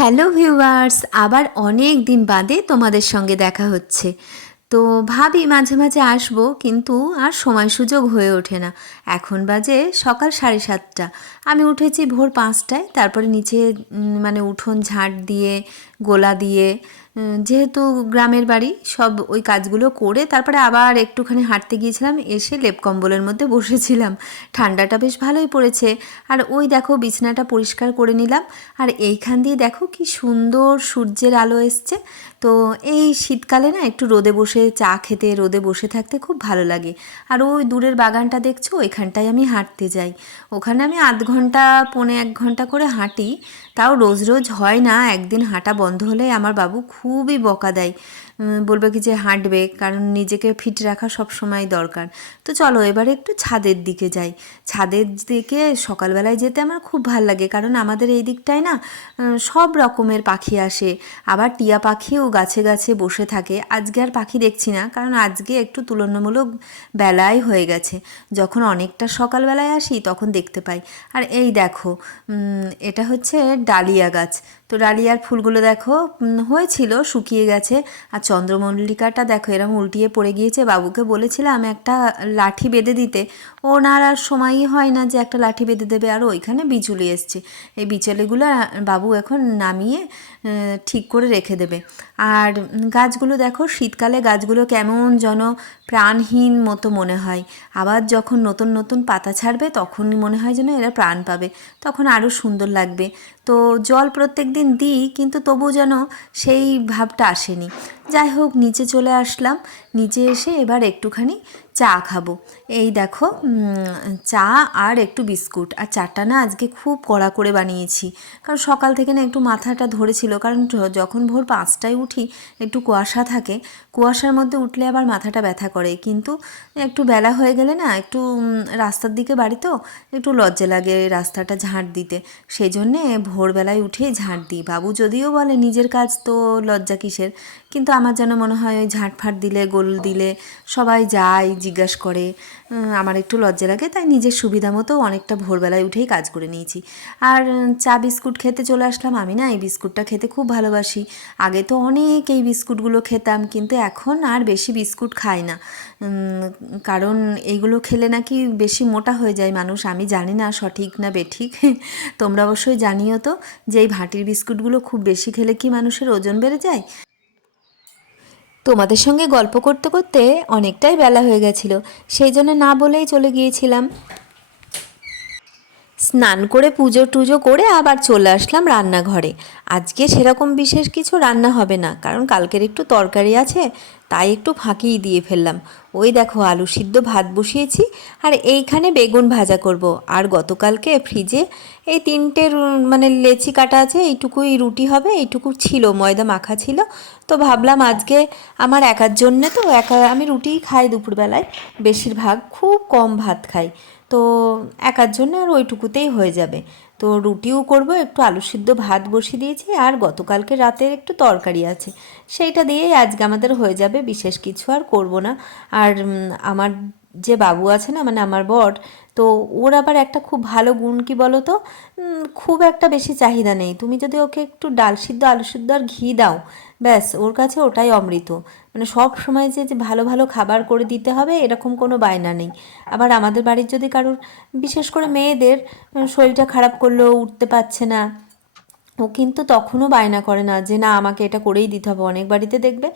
Hello viewers, আবার অনেক দিন বাদে তোমাদের সঙ্গে দেখা হচ্ছে। তো ভাবি মাঝে মাঝে আসবো, কিন্তু আর সময় সুযোগ হয়ে ওঠে না। এখন বাজে সকাল 7:30। আমি উঠেছি ভোর 5টায়, তারপরে নিচে মানে উঠোন ঝাঁট দিয়ে, গোলা দিয়ে, যেহেতু গ্রামের বাড়ি, সব ওই কাজগুলো করে তারপরে আবার একটুখানি হাঁটতে গিয়েছিলাম। এসে লেপ কম্বলের মধ্যে বসেছিলাম। ঠান্ডাটা বেশ ভালোই পড়েছে। আর ওই দেখো বিছানাটা পরিষ্কার করে নিলাম। আর এইখান দিয়ে দেখো কি সুন্দর সূর্যের আলো এসছে। তো এই শীতকালে না একটু রোদে বসে চা খেতে, রোদে বসে থাকতে খুব ভালো লাগে। আর ওই দূরের বাগানটা দেখছো, ওইখানটায় আমি হাঁটতে যাই। ওখানে আমি আধ ঘন্টা, পৌনে 1 ঘন্টা করে হাঁটি। তাও রোজ রোজ হয় না, একদিন হাঁটা বন্ধ হলে আমার বাবু খুবই বকা দেয়। বলবে কি যে হাঁটবে, কারণ নিজেকে ফিট রাখা সব সময় দরকার। তো চলো এবারে একটু ছাদের দিকে যাই। ছাদের দিকে সকালবেলায় যেতে আমার খুব ভাল লাগে, কারণ আমাদের এই দিকটায় না সব রকমের পাখি আসে। আবার টিয়া পাখিও গাছে গাছে বসে থাকে। আজকে আর পাখি দেখছি না, কারণ আজকে একটু তুলনামূলক বেলায় হয়ে গেছে। যখন অনেকটা সকালবেলায় আসি তখন দেখতে পাই। আর এই দেখো, এটা হচ্ছে ডালিয়া গাছ। তো ডালিয়ার ফুলগুলো দেখো হয়েছিল, শুকিয়ে গেছে। আর চন্দ্রমল্লিকাটা দেখো এরকম উল্টিয়ে পড়ে গিয়েছে। বাবুকে বলেছিলাম একটা লাঠি বেঁধে দিতে, ওনার আর সময়ই হয় না যে একটা লাঠি বেঁধে দেবে। আর ওইখানে বিচুলি এসছে, এই বিচুলিগুলো বাবু এখন নামিয়ে ঠিক করে রেখে দেবে। আর গাছগুলো দেখো, শীতকালে গাছগুলো কেমন যেন প্রাণহীন মতো মনে হয়। আবার যখন নতুন নতুন পাতা ছাড়বে তখন মনে হয় যেন এরা প্রাণ পাবে, তখন আরও সুন্দর লাগবে। তো জল প্রত্যেক দিন দিই, কিন্তু তবু যেন সেই ভাবটা আসেনি। যাই হোক, নিচে চলে আসলাম। নিচে এসে এবার একটুখানি চা খাবো। এই দেখো, চা আর একটু বিস্কুট। আর চাটা না আজকে খুব কড়া করে বানিয়েছি, কারণ সকাল থেকে না একটু মাথাটা ধরেছিল। কারণ যখন ভোর 5টায় উঠি একটু কুয়াশা থাকে, কুয়াশার মধ্যে উঠলে আবার মাথাটা ব্যথা করে। কিন্তু একটু বেলা হয়ে গেলে না, একটু রাস্তার দিকে বাড়ি তো, একটু লজ্জা লাগে রাস্তাটা ঝাঁট দিতে। সেই জন্যে ভোরবেলায় উঠেই ঝাঁট দিই। বাবু যদিও বলে নিজের কাজ তো লজ্জা কিসের, কিন্তু আমার যেন মনে হয় ওই ঝাঁট ফাট দিলে, গোল দিলে সবাই যায় জিজ্ঞাসা করে, আমার একটু লজ্জা লাগে। তাই নিজের সুবিধা মতো অনেকটা ভোরবেলায় উঠেই কাজ করে নিয়েছি। আর চা বিস্কুট খেতে চলে আসলাম। আমি না এই বিস্কুটটা খেতে খুব ভালোবাসি। আগে তো অনেক এই বিস্কুটগুলো খেতাম, কিন্তু এখন আর বেশি বিস্কুট খাই না। কারণ এইগুলো খেলে নাকি বেশি মোটা হয়ে যায় মানুষ। আমি জানি না সঠিক না বেঠিক, তোমরা অবশ্যই জানিও তো, যে এই ভাটির বিস্কুটগুলো খুব বেশি খেলে কি মানুষের ওজন বেড়ে যায়। তোমাদের সঙ্গে গল্প করতে করতে অনেকটাই বেলা হয়ে গেছিল, সেই জন্য না বলেই চলে গিয়েছিলাম। স্নান করে পুজো টুজো করে আবার চলে আসলাম রান্নাঘরে। আজকে সেরকম বিশেষ কিছু রান্না হবে না, কারণ কালকের একটু তরকারি আছে, তাই একটু ফাঁকিই দিয়ে ফেললাম। ওই দেখো আলু সিদ্ধ ভাত বসিয়েছি, আর এইখানে বেগুন ভাজা করব। আর গতকালকে ফ্রিজে এই 3টে মানে লেচি কাটা আছে, এইটুকুই রুটি হবে, এইটুকু ছিল, ময়দা মাখা ছিল। তো ভাবলাম আজকে আমার একার জন্যে, তো একা আমি রুটিই খাই দুপুরবেলায়, বেশিরভাগ খুব কম ভাত খাই। তো একার জন্য আর ওইটুকুতেই হয়ে যাবে। তো রুটিও করব, একটু আলু সিদ্ধ ভাত বসিয়ে দিয়েছি, আর গতকালকে রাতের একটু তরকারি আছে, সেইটা দিয়েই আজকে আমাদের হয়ে যাবে। বিশেষ কিছু আর করব না। আর আমার যে বাবু আছে না, মানে আমার বর, তো ওর আবার একটা খুব ভালো গুণ কি বলো তো, খুব একটা বেশি চাহিদা নেই। তুমি যদি ওকে একটু ডাল সিদ্ধ, আলু সিদ্ধ আর ঘি দাও, ব্যাস ওর কাছে ওটাই অমৃত। মানে সব সময় যে যে ভালো ভালো খাবার করে দিতে হবে এরকম কোনো বায়না নেই। আবার আমাদের বাড়ির যদি কারোর, বিশেষ করে মেয়েদের, শরীরটা খারাপ করলেও উঠতে পারছে না, ও কিন্তু তখনও বায়না করে না যে না আমাকে এটা করেই দিতে হবে। অনেক বাড়িতে দেখবে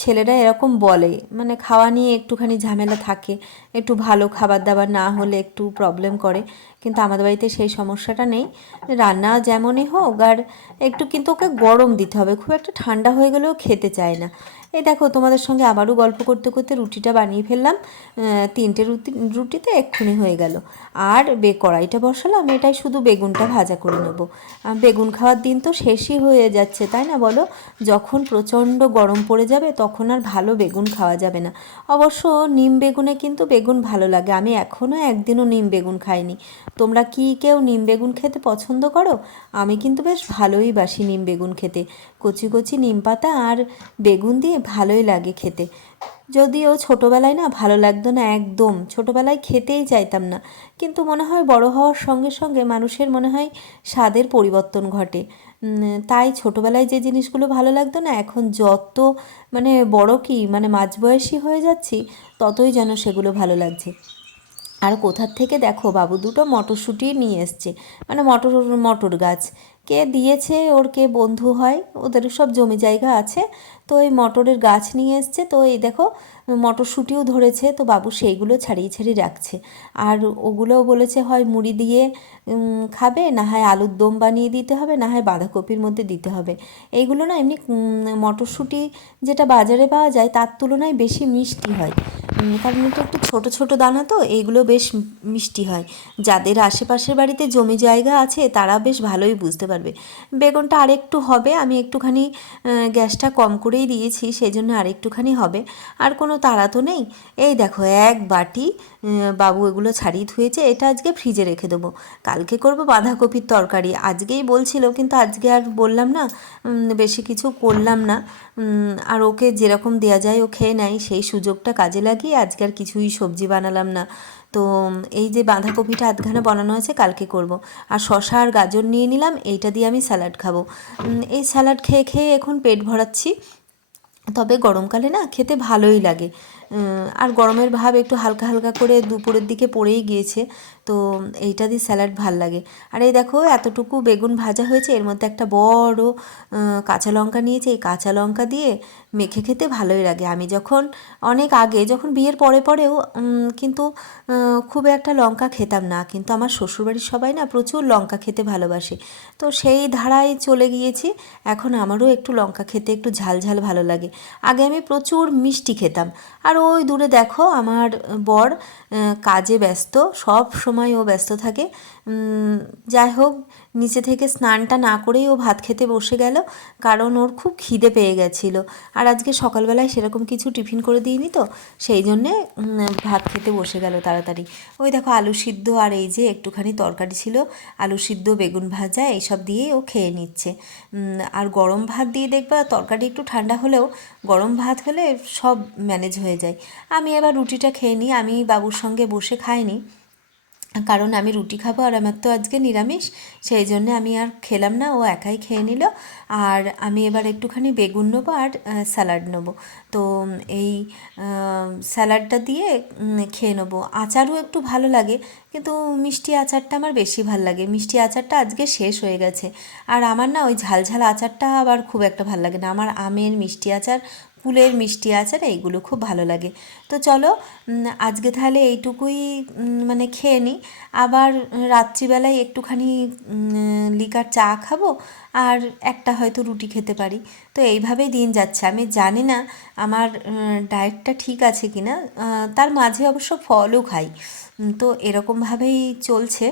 ছেলেরা এরকম বলে, মানে খাওয়া নিয়ে একটুখানি ঝামেলা থাকে, একটু ভালো খাবার দাবার না হলে একটু প্রবলেম করে। কিন্তু আমাদের বাড়িতে সেই সমস্যাটা নেই। রান্না যেমনই হোক, আর একটু কিন্তু ওকে গরম দিতে হবে, খুব একটা ঠান্ডা হয়ে গেলেও খেতে চায় না। এই দেখো তোমাদের সঙ্গে আবারও গল্প করতে করতে রুটিটা বানিয়ে ফেললাম। 3টে রুটিতে এক্ষুনি হয়ে গেল। আর কড়াইটা বসালাম, এটাই শুধু বেগুনটা ভাজা করে নেবো। বেগুন খাওয়ার দিন তো শেষই হয়ে যাচ্ছে, তাই না বলো? যখন প্রচণ্ড গরম পড়ে যাবে তখন আর ভালো বেগুন খাওয়া যাবে না। অবশ্য নিম বেগুনে কিন্তু বেগুন ভালো লাগে, আমি এখনও একদিনও নিম বেগুন খাইনি। তোমরা কি কেউ নিম বেগুন খেতে পছন্দ করো? আমি কিন্তু বেশ ভালোই বাসি নিম বেগুন খেতে। কচি কচি নিম পাতা আর বেগুন দিয়ে ভালোই লাগে খেতে। যদিও ছোটোবেলায় না ভালো লাগতো না একদম, ছোটোবেলায় খেতেই চাইতাম না, কিন্তু মনে হয় বড় হওয়ার সঙ্গে সঙ্গে মানুষের মনে হয় স্বাদের পরিবর্তন ঘটে। তাই ছোটোবেলায় যে জিনিসগুলো ভালো লাগতো না, এখন যত মানে বড় কি মানে মাঝবয়সী হয়ে যাচ্ছি ততই যেন সেগুলো ভালো লাগছে। আর কোথার থেকে দেখো বাবু দুটো মটরশুঁটি নিয়ে এসছে, মানে মটর মটর গাছ কে দিয়েছে, ওর কে বন্ধু হয়, ওদের সব জমি জায়গা আছে, তো এই মটরের গাছ নিয়ে এসছে। তো এই দেখো মটরশুঁটিও ধরেছে, তো বাবু সেইগুলো ছাড়িয়ে ছাড়িয়ে রাখছে। আর ওগুলোও বলেছে হয় মুড়ি দিয়ে খাবে, না হয় আলুর দম বানিয়ে দিতে হবে, না হয় বাঁধাকপির মধ্যে দিতে হবে। এইগুলো না এমনি মটরশুঁটি যেটা বাজারে পাওয়া যায় তার তুলনায় বেশি মিষ্টি হয়, কারণ এটা একটু ছোটো ছোটো দানা, তো এইগুলো বেশ মিষ্টি হয়। যাদের আশেপাশের বাড়িতে জমি জায়গা আছে তারা বেশ ভালোই বুঝতে পারবে। বেগুনটা আরেকটু হবে, আমি একটুখানি গ্যাসটা কম করেই দিয়েছি, সেই জন্য আরেকটুখানি হবে, আর কোনো তাড়া তো নেই। এই দেখো এক বাটি বাবু এগুলো ছাড়িয়ে ধুয়েছে, এটা আজকে ফ্রিজে রেখে দেবো, কালকে করব বাঁধাকপির তরকারি। আজকেই বলছিল কিন্তু আজকে আর বললাম না, বেশি কিছু করলাম না। আর ওকে যেরকম দেয়া যায় ও খেয়ে নেয়, সেই সুযোগটা কাজে লাগিয়ে আজকে আর কিছুই সবজি বানালাম না। তো এই যে বাঁধাকপিটা আধখানা বানানো আছে, কালকে করব। আর শশা আর গাজর নিয়ে নিলাম, এইটা দিয়ে আমি স্যালাড খাবো। এই স্যালাড খেয়ে খেয়ে এখন পেট ভরাচ্ছি, তবে গরমকালে না খেতে ভালোই লাগে। আর গরমের ভাব একটু হালকা হালকা করে দুপুরের দিকে পড়েই গিয়েছে, তো এইটা দিয়ে স্যালাড ভাল লাগে। আর এই দেখো এতটুকু বেগুন ভাজা হয়েছে, এর মধ্যে একটা বড় কাঁচা লঙ্কা নিয়েছি, এই কাঁচা লঙ্কা দিয়ে মেখে খেতে ভালোই লাগে। আমি যখন অনেক আগে, যখন বিয়ের পরে পরেও কিন্তু খুব একটা লঙ্কা খেতাম না, কিন্তু আমার শ্বশুরবাড়ির সবাই না প্রচুর লঙ্কা খেতে ভালোবাসে, তো সেই ধারায় চলে গিয়েছি। এখন আমারও একটু লঙ্কা খেতে একটু ঝাল ঝাল ভালো লাগে। আগে আমি প্রচুর মিষ্টি খেতাম। আর ওই দূরে দেখো আমার বর কাজে ব্যস্ত, সব সময় ও ব্যস্ত থাকে। যাই হোক, নিচে থেকে স্নানটা না করেই ও ভাত খেতে বসে গেল, কারণ ওর খুব খিদে পেয়ে গেছিলো। আর আজকে সকালবেলায় সেরকম কিছু টিফিন করে দিইনি, তো সেই জন্যে ভাত খেতে বসে গেল তাড়াতাড়ি। ওই দেখো আলু সিদ্ধ আর এই যে একটুখানি তরকারি ছিল, আলু সিদ্ধ বেগুন ভাজা এইসব দিয়েই ও খেয়ে নিচ্ছে। আর গরম ভাত দিয়ে দেখবা তরকারি একটু ঠান্ডা হলেও গরম ভাত হলে সব ম্যানেজ হয়ে যায়। আমি এবার রুটিটা খেয়ে নিই, আমি বাবুর সঙ্গে বসে খাইনি, কারণ আমি রুটি খাবো আর আমার তো আজকে নিরামিষ, সেই জন্যে আমি আর খেলাম না, ও একাই খেয়ে নিল। আর আমি এবার একটুখানি বেগুন নেবো আর স্যালাড নেবো, তো এই স্যালাডটা দিয়ে খেয়ে নেবো। আচারও একটু ভালো লাগে, কিন্তু মিষ্টি আচারটা আমার বেশি ভাল লাগে, মিষ্টি আচারটা আজকে শেষ হয়ে গেছে। আর আমার না ওই ঝাল ঝাল আচারটা আবার খুব একটা ভাল লাগে না, আমার আমের মিষ্টি আচার, কুলের মিষ্টি আচার এইগুলো খুব ভালো লাগে। তো চলো আজকে তাহলে এইটুকুই মানে খেয়ে নিই, আবার রাত্রিবেলায় একটুখানি লিকার চা খাবো, আর একটা হয়তো রুটি খেতে পারি। তো এইভাবেই দিন যাচ্ছে, আমি জানি না আমার ডায়েটটা ঠিক আছে কি না, তার মাঝে অবশ্য ফলও খাই, তো এরকমভাবেই চলছে।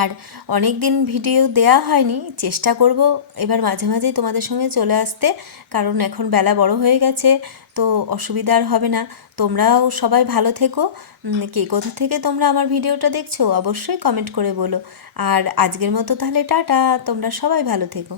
আর অনেক দিন ভিডিও দেয়া হয়নি, চেষ্টা করব এবার মাঝে মাঝেই তোমাদের সঙ্গে চলে আসতে, কারণ এখন বেলা বড় হয়ে গেছে, তো অসুবিধা আর হবে না। তোমরাও সবাই ভালো থেকো, কে কোথা থেকে তোমরা আমার ভিডিওটা দেখছো অবশ্যই কমেন্ট করে বলো। আর আজকের মতো তাহলে টাটা, তোমরা সবাই ভালো থেকো।